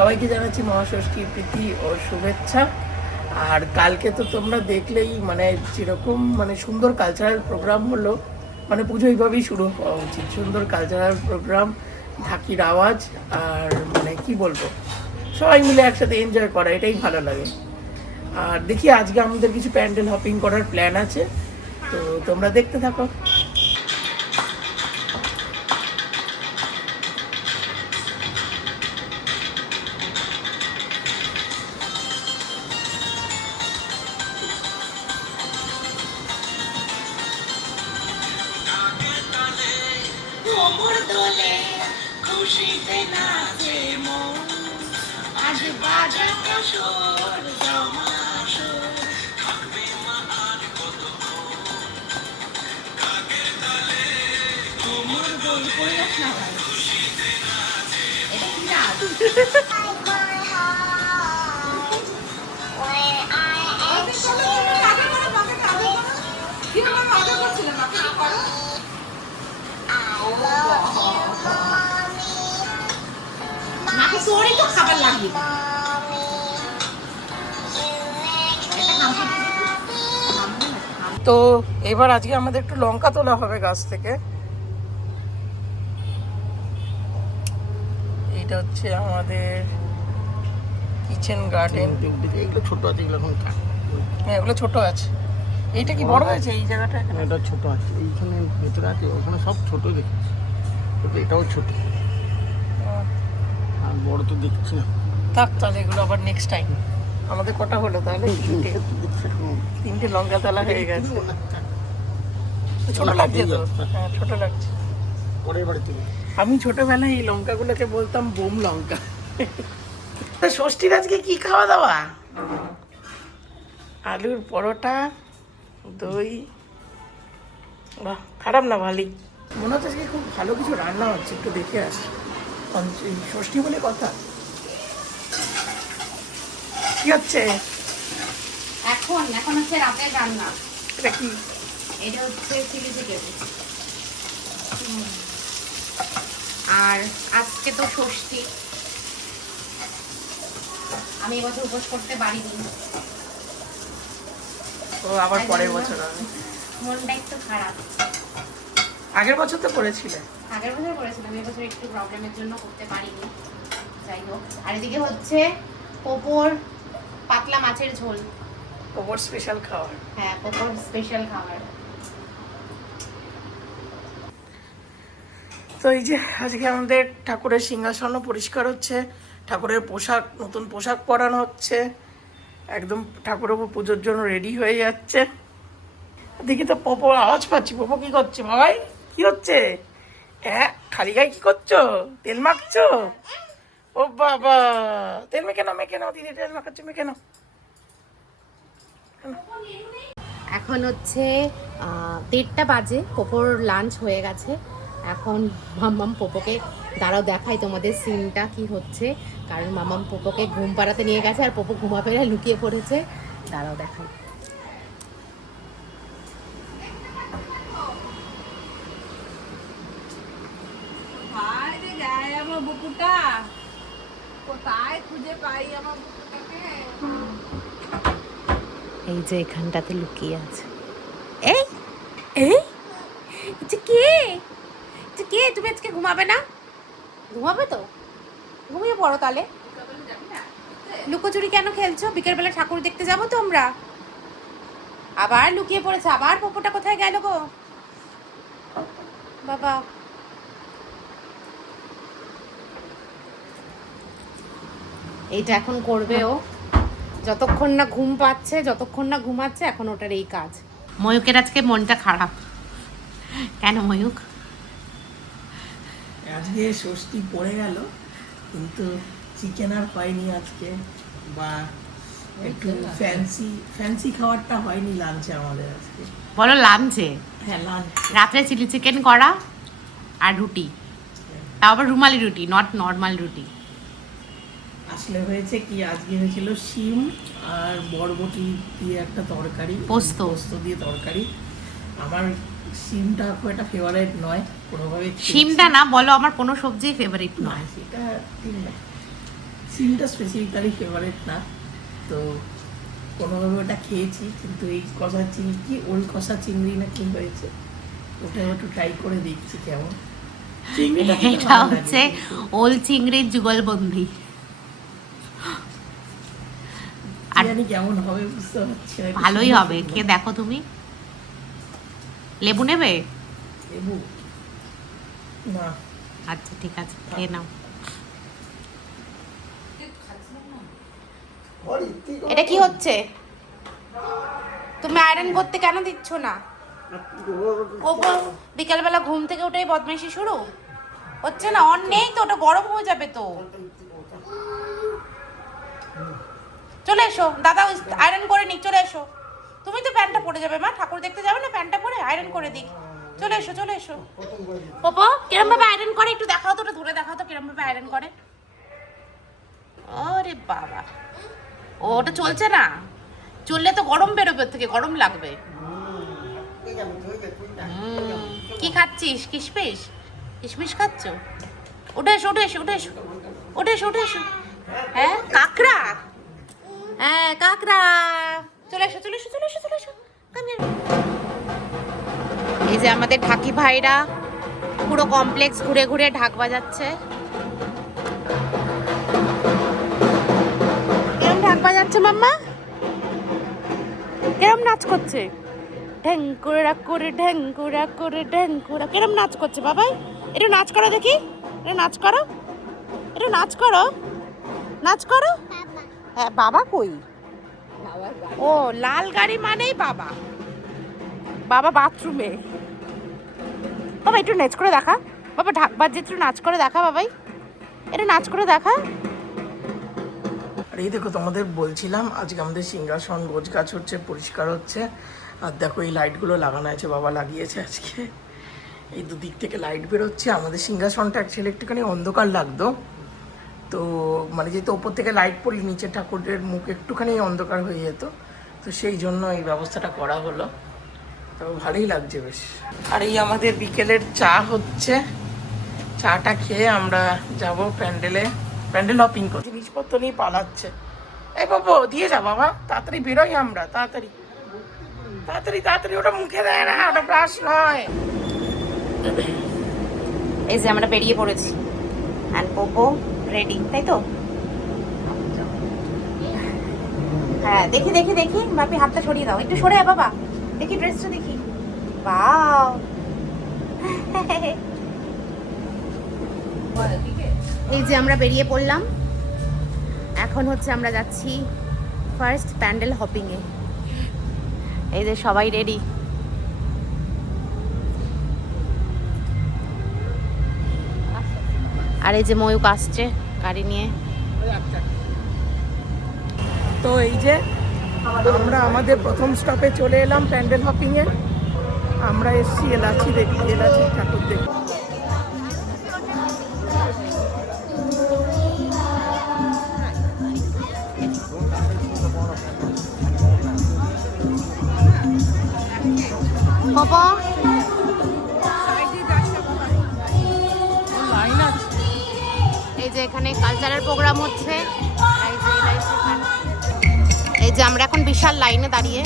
সবাইকে জানাচ্ছি মহাষষ্ঠীর প্রীতি ও শুভেচ্ছা। আর কালকে তো তোমরা দেখলেই মানে যেরকম মানে সুন্দর কালচারাল প্রোগ্রাম হলো, মানে পুজো এইভাবেই শুরু হওয়া উচিত। সুন্দর কালচারাল প্রোগ্রাম, ঢাকির আওয়াজ, আর মানে কি বলবো, সবাই মিলে একসাথে এনজয় করা, এটাই ভালো লাগে। আর দেখি আজকে আমাদের কিছু প্যান্ডেল হপিং করার প্ল্যান আছে, তো তোমরা দেখতে থাকো। খুশিতে নাচে মন, আজ বাজে আসর জমাসর, থাকবে মার কত কাকের তালে কোমর দোল করে না ভাই, খুশিতে নাচে এটা তোরই তো খাবার লাগিয়ে তো এবার আজকে আমাদের একটু লঙ্কা তোলা হবে গাছ থেকে। এটা হচ্ছে আমাদের কিচেন গার্ডেন। এগুলো ছোট আছে, এগুলো এখন হ্যাঁ এগুলো ছোট আছে। এইটা কি বড় হয়েছে এই জায়গাটা? এটা ছোট আছে, এইখানে ভেতরে আছে, ওখানে সব ছোট দেখছি, এটাও ছোট আর বড় তো দেখছি না। থাক তাহলে এগুলো আবার নেক্সট টাইম। আমাদের কটা হলো তাহলে? তিনটে লঙ্কা তোলা হয়ে গেছে। ছোট লাগছে তো? হ্যাঁ ছোট লাগছে। আমি ছোটবেলায় এই লঙ্কাগুলোকে বলতাম বোম লঙ্কা। ষষ্ঠীর আজকে কি খাওয়া দাওয়া? আলুর পরোটা, দই, বাহ খারাপ না, ভালোই মনে হচ্ছে। আজকে খুব ভালো কিছু রান্না হচ্ছে, একটু দেখে আসি। ষষ্ঠী বলে কথা। কি হচ্ছে এখন? এখন হচ্ছে রাতের রান্না। এটা কি? এটা হচ্ছে চিলি চিকেন। আর আজকে তো ষষ্ঠী, আমি এবছর উপোস করতে পারিনি। ও আবার পরের বছর হবে। মনটা একটু খারাপ। আগের বছর তো করেছিলে? আগের বছর করেছিলাম, এবছর একটু প্রবলেমের জন্য করতে পারিনি। যাই হোক, আর এদিকে হচ্ছে পোপোর পাতলা মাছের ঝোল। পোপোর স্পেশাল খাবার? হ্যাঁ, পোপোর স্পেশাল খাবার। তো এই যে আজকে আমাদের ঠাকুরের সিংহাসনও পরিষ্কার হচ্ছে, ঠাকুরের পোশাক, নতুন পোশাক পরানো হচ্ছে, একদম ঠাকুরের পুজোর জন্য রেডি হয়ে যাচ্ছে। দেখি তো পোপো আওয়াজ পাচ্ছি। পোপো কি করছে ভাই? কি হচ্ছে? হ্যাঁ খালি গায়ে কি করছো? তেল মাখছো? ও বাবা, তেল মেখে নাও, মেখে নাও দিদি, তেল মাখাচ্ছো, মেখে নাও। এখন হচ্ছে 1:30 বাজে, পোপোর লাঞ্চ হয়ে গেছে। এখন মাম্মাম পোপোকে, দাঁড়াও দেখাই তোমাদের সিনটা কি হচ্ছে, কারণ মাম্মাম পোপোকে ঘুম পাড়াতে নিয়ে গেছে আর পোপো ঘুমা পেরে লুকিয়ে পড়েছে। দাঁড়াও দেখাই। আমার বুকুটা কোথায় খুঁজে পাই? আমার বুকুটাকে এই যে এখানটাতে লুকিয়ে আছে। এই এই এটা কে? এটা কে? তুমি আজকে ঘুমাবে না? ঘুমাবে তো, ঘুমিয়ে পড়ো তাহলে। লুকোচুরি কেন খেলছো? বিকেলবেলা ঠাকুর দেখতে যাবো তো আমরা। আবার লুকিয়ে পড়েছে। আবার পোপোটা কোথায় গেল গো বাবা? এইটা এখন করবে ও, যতক্ষণ না ঘুম পাচ্ছে, যতক্ষণ না ঘুমাচ্ছে, এখন ওটার এই কাজ। ময়ূকের আজকে মনটা খারাপ। কেন ময়ূক? আজকে ষষ্ঠী পড়ে গেল, কিন্তু চিকেন আর হয়নি আজকে, বা একটু ফ্যান্সি খাবারটা হয়নি লাঞ্চে আমাদের আজকে। বলো লাঞ্চে? হ্যাঁ লাঞ্চ। রাত্রে চিলি চিকেন করা আর রুটি, তাও আবার রুমালি রুটি, নট নর্মাল রুটি। আসলে হয়েছে কি, আজকে হয়েছিল শিম আর বরবটি দিয়ে একটা তরকারি, পোস্ত দিয়ে তরকারি। আমার শিমটা খুব একটা ফেভারিট নয় কোনোভাবে। শিমটা না, বলো আমার কোনো সবজি ফেভারিট নয়। সেটা ঠিক না, সিমটা স্পেসিফিক্যালি ফেভারিট না, তো কোনোভাবে ওটা খেয়েছি, কিন্তু এই কষা চিংড়ি কি ওল কষা চিংড়ি না কি হয়েছে, ওটা একটু ট্রাই করে দেখছি কেমন। চিংড়িটা খেতে এটা ভালো লাগে, হচ্ছে ওল চিংড়ির যুগলবন্দি। আর জানি কেমন হবে বুঝতে পারছি না। একটু ভালোই সুন্দর হবে, সুন্দর। খেয়ে দেখো তুমি। লেবু নেবে? লেবু না, আচ্ছা ঠিক আছে, খেয়ে নাও। এটা কি হচ্ছে? তুমি আয়রন করতে কেন দিচ্ছ না? ও বিকালবেলা ঘুম থেকে উঠেই বদমাইশি শুরু হচ্ছে না? অন নেই তো, ওটা গরম হয়ে যাবে তো। চলে এসো, দাদা আয়রন করে নিক, চলে এসো। তুমি তো প্যান্টটা পরে যাবে মা, ঠাকুর দেখতে যাবে না? প্যান্টটা পরে আয়রন করে দিক, চলে এসো চলে এসো। পপো কিরম ভাবে আয়রন করে একটু দেখাও তো, ওটা ধরে দেখাও তো কিরম ভাবে আয়রন করে। আরে বাবা, ওটা চলছে না, চললে তো গরম বেরোবে, ওর থেকে গরম লাগবে। কি খাচ্ছিস? কিশমিশ? কিশমিশ খাচ্ছ? উঠে এসো উঠে এসো উঠে এসো উঠে এসো উঠে এসো। হ্যাঁ কাকড়া, হ্যাঁ কাকড়া, চলে এসো চলে এসো চলে এসো চলে এসো। এই যে আমাদের ঢাকি ভাইরা পুরো কমপ্লেক্স ঘুরে ঘুরে ঢাক বাজাচ্ছে। কেরম ঢাক বাজাচ্ছে মাম্মা? কেরম নাচ করছে? ঢ্যাঙ্কুরা করে ঢ্যাঙ্কুরা করে ঢ্যাঙ্কুরা, কেরম নাচ করছে বাবাই? একটু নাচ করো দেখি, একটু নাচ করো, একটু নাচ করো, নাচ করো। হ্যাঁ বাবা কই? ও লাল গাড়ি মানেই বাবা, বাবা বাথরুমে। বাবা একটু নাচ করে দেখা, বাবা ঢাক বাজছে, একটু নাচ করে দেখা বাবাই, একটু নাচ করে দেখা। আর এই দেখো তোমাদের বলছিলাম আজকে আমাদের সিংহাসন গোছ গাছ হচ্ছে, পরিষ্কার হচ্ছে। আর দেখো এই লাইটগুলো লাগানো আছে, বাবা লাগিয়েছে আজকে। এই দুদিক থেকে লাইট বেরোচ্ছে। আমাদের সিংহাসনটা অ্যাকচুয়ালি একটুখানি অন্ধকার লাগতো, তো মানে যেহেতু ওপর থেকে লাইট পড়লে নিচে ঠাকুরের মুখ একটুখানি অন্ধকার হয়ে যেত, তো সেই জন্য এই ব্যবস্থাটা করা হলো। তো ভালোই লাগছে বেশ। আর এই আমাদের বিকেলের চা হচ্ছে, চাটা খেয়ে আমরা যাব প্যান্ডেলে, প্যান্ডেল হপিং করে জিনিসপত্র নিয়ে পালাচ্ছে। এই বাবু দিয়ে যা বাবা, তাড়াতাড়ি বেরোই আমরা, তাড়াতাড়ি তাড়াতাড়ি তাড়াতাড়ি। ওটা মুখে দেয় না, ওটা ব্রাশ নয়। এই যে আমরা বেরিয়ে পড়েছি, অ্যান্ড পোপো রেডি, তাই তো? হ্যাঁ দেখি দেখি দেখি, বাপি হাতটা সরিয়ে দাও, একটু সরে বাবা, দেখি ড্রেসটা দেখি। বাও এই যে আমরা বেরিয়ে পড়লাম, এখন হচ্ছে আমরা যাচ্ছি ফার্স্ট প্যান্ডেল হপিং এ। এই যে সবাই রেডি। আর এই যে ময়ূক আসছে গাড়ি নিয়ে। তো এই যে আমরা আমাদের প্রথম স্টপে চলে এলাম প্যান্ডেল হপিং এ। আমরা এসছি এলাচি দেখি, এলাচি ঠাকুর দেখি। বাবা লাইন আছে। এই যে এখানে কালচারাল প্রোগ্রাম হচ্ছে, এই যে আমরা এখন বিশাল লাইনে দাঁড়িয়ে,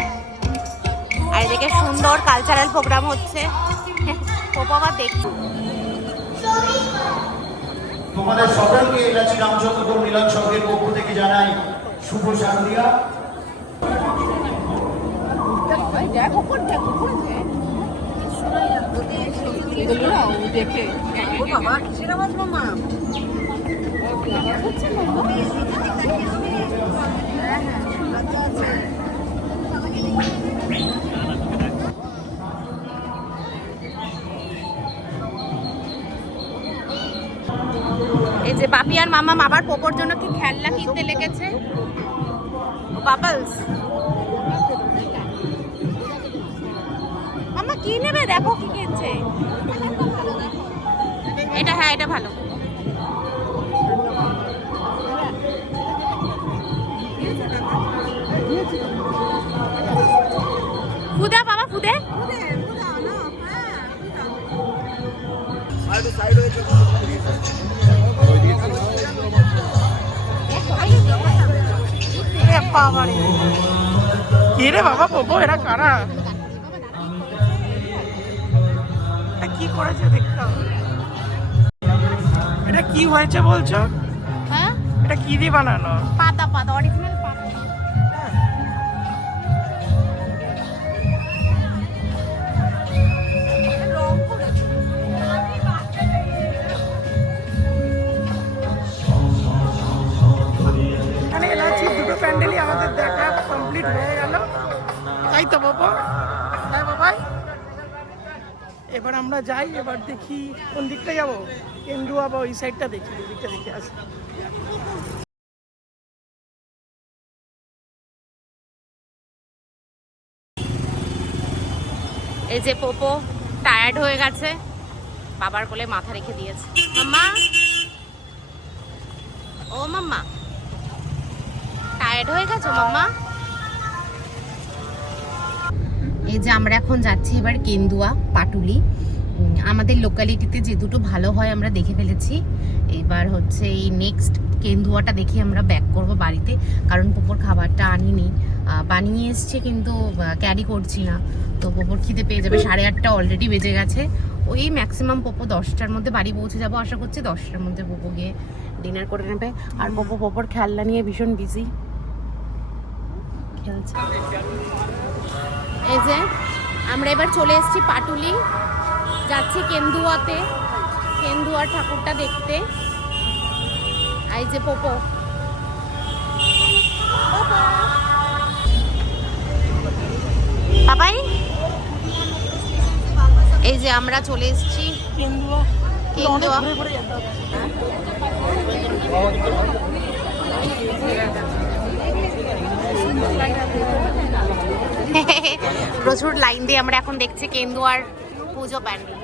আর এদিকে সুন্দর কালচারাল প্রোগ্রাম হচ্ছে। বাবা দেখছি তোমাদের সকলকে এলাচি রামচন্দ্রপুর মিলন সংঘের পক্ষ থেকে জানাই শুভ শারদিয়া। এই যে বাপি আর মামা আবার পোপোর জন্য কি খেলনা কিনতে লেগেছে। বাবলস মামা কি নেবে, দেখো কি কিনছে। এটা হ্যাঁ এটা ভালো। ফুদা বাবা ফুদে। বাবা রে, কে রে বাবা পোপো, এরা কারা, কি করেছে দেখতে হবে। এটা কি হয়েছে বলছো? হ্যাঁ, এটা কি দিয়ে বানানো? পাতা পাতা, অরিজিনাল পাতা। মানে এলাচি দুটো প্যান্ডেলই আমাদের দেখা কমপ্লিট হয়ে গেল, তাই তো বাবা? হ্যাঁ বাবাই, এবার আমরা যাই, এবার দেখি কোন দিকটা যাবো, কেন্দুয়া বা ওই সাইডটা দেখি, ওই দিকটা দেখে আসি। এই যে পোপো টায়ার্ড হয়ে গেছে, বাবার কোলে মাথা রেখে দিয়েছে। মাম্মা, ও মাম্মা, টায়ার্ড হয়ে গেছো মাম্মা? এই যে আমরা এখন যাচ্ছি এবার কেন্দুয়া পাটুলি। আমাদের লোকালিটিতে যে দুটো ভালো হয় আমরা দেখে ফেলেছি, এবার হচ্ছে এই নেক্সট কেন্দুয়াটা দেখে আমরা ব্যাক করব বাড়িতে, কারণ পোপোর খাবারটা আনিনি, বানিয়ে এসছে কিন্তু ক্যারি করছি না, তো পোপোর খিদে পেয়ে যাবে। 8:30 অলরেডি বেজে গেছে, ওই ম্যাক্সিমাম পোপো 10টার মধ্যে বাড়ি পৌঁছে যাবো আশা করছি। 10টার মধ্যে পোপো গিয়ে ডিনার করে নেবে, আর পোপোর খেলনা নিয়ে ভীষণ বিজি খেলছে। এই যে আমরা এবার চলে এসেছি পাটুলি, যাচ্ছি কেন্দুয়াতে, কেন্দুয়ার ঠাকুরটা দেখতে। এই যে পোপো, বাবাই, এই যে আমরা চলে এসেছি কেন্দুয়া, কেন্দুয়া। ঘুরে ঘুরে যেতে হবে। প্রচুর লাইন দিয়ে আমরা এখন দেখছি কেন্দুয়ার পুজো প্যান্ডেল।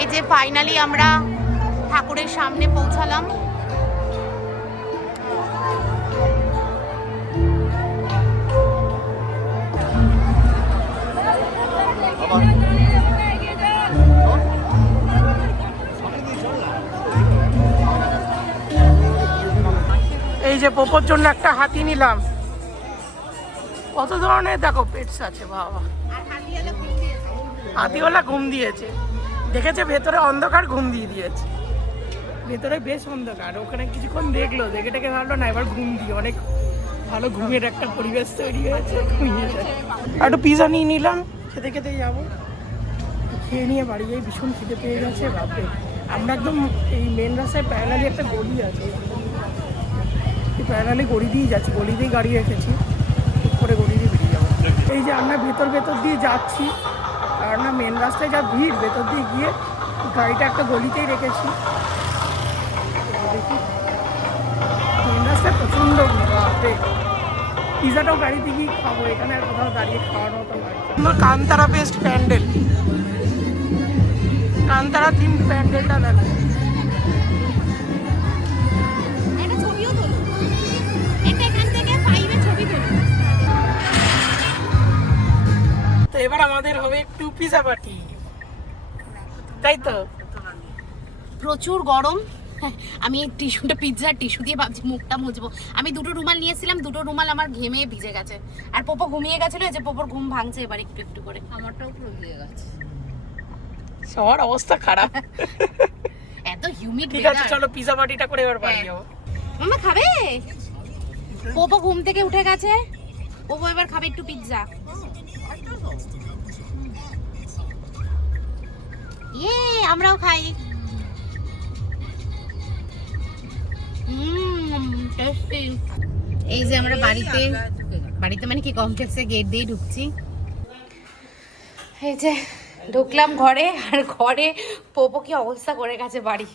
এই যে ফাইনালি আমরা ঠাকুরের সামনে পৌঁছালাম। এই যে পোপোর জন্য একটা হাতি নিলাম, কত ধরনের দেখো পেটস আছে বাবা। হাতিওয়ালা ঘুম দিয়েছে, দেখেছে ভেতরে অন্ধকার, ঘুম দিয়ে দিয়েছে। ভেতরে বেশ অন্ধকার, ওখানে কিছুক্ষণ দেখলো, দেখে টেকে ভাবলো না এবার ঘুম দিয়ে, অনেক ভালো ঘুমের একটা পরিবেশ তৈরি হয়েছে, ঘুমিয়ে যায়। আর একটু পিজা নিয়ে নিলাম, খেতে খেতেই যাবো, খেয়ে নিয়ে বাড়ি যাই, ভীষণ খিদে পেয়ে গেছে বাপরে। আমরা একদম এই মেন রাস্তায় প্যারালালি একটা গলি আছে, এই প্যারালালি গলি দিয়ে যাচ্ছি, গলি দিয়ে গাড়ি রেখেছি, করে গলি দিয়ে বেরিয়ে যাবো। এই যে আমরা ভেতর দিয়ে যাচ্ছি, কারণ না মেন রাস্তায় যা ভিড়, ভেতর দিয়ে গিয়ে গাড়িটা একটা গলিতেই রেখেছি। দেখি মেন রাস্তায় প্রচণ্ড ভিড়, পিজাটাও গাড়িতে গিয়ে খাবো, এখানে আর কোথাও দাঁড়িয়ে খাওয়ার মতো লাগছে। কান্তারা বেস্ট প্যান্ডেল, কান্তারা থিম প্যান্ডেলটা দেখো। তো এবার আমাদের হবে একটু পিজা পার্টি, তাই তো? প্রচুর গরম, আমি টিস্যুটা পিৎজার টিস্যু দিয়ে ভাবছি মুখটা মুছবো। আমি দুটো রুমাল নিয়েছিলাম, দুটো রুমাল আমার ঘেমে ভিজে গেছে, আর পোপো ঘুমিয়ে গেছিল, যে পোপোর ঘুম ভাঙছে এবার একটু একটু করে। আমারটাও পুরো ভিজে গেছে। সবার অবস্থা খারাপ। এত হিউমিড। ঠিক আছে চলো পিজা পার্টিটা করে এবার বাড়ি যাবো। মামা খাবে? পোপো ঘুম থেকে উঠে গেছে, পোপো এবার খাবে একটু পিৎজা। ইয়ে আমরাও খাই। টেস্টি। এই যে আমরা বাড়িতে মানে কি কমপ্লেক্সে গেট দিয়ে ঢুকছি। এই যে ঢুকলাম ঘরে, আর ঘরে পোপো কি অবস্থা করে গেছে বাড়ি।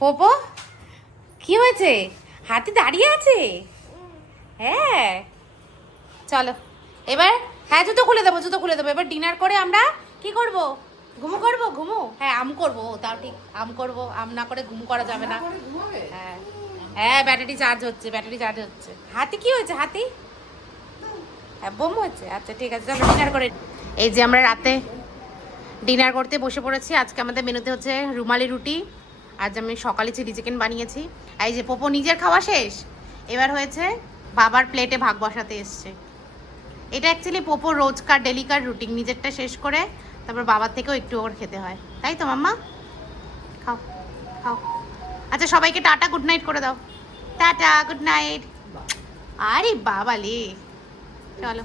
পোপো কি হয়েছে? হাতি দাঁড়িয়ে আছে? হ্যাঁ চলো এবার, হ্যাঁ জুতো খুলে দেবো। এবার ডিনার করে আমরা কি করব? ঘুমো। হ্যাঁ আম করবো, তাও ঠিক আম করবো। আম না করে ঘুম করা যাবে না। হ্যাঁ হ্যাঁ ব্যাটারি চার্জ হচ্ছে। হাতি কি হয়েছে? হাতি হ্যাঁ বোম হচ্ছে। আচ্ছা ঠিক আছে চলো ডিনার করে। এই যে আমরা রাতে ডিনার করতে বসে পড়েছি। আজকে আমাদের মেনুতে হচ্ছে রুমালি রুটি। আজ আমি সকালে চিলি চিকেন বানিয়েছি। এই যে পোপো নিজের খাওয়া শেষ, এবার হয়েছে বাবার প্লেটে ভাগ বসাতে এসছে। এটা অ্যাকচুয়ালি পোপো রোজকার ডেলিকার রুটিন, নিজেরটা শেষ করে তারপর বাবার থেকেও একটু ওর খেতে হয়, তাই তো মাম্মা? খাও। আচ্ছা সবাইকে টাটা গুড নাইট করে দাও। Tata good night. আরে বাবা লে চলো।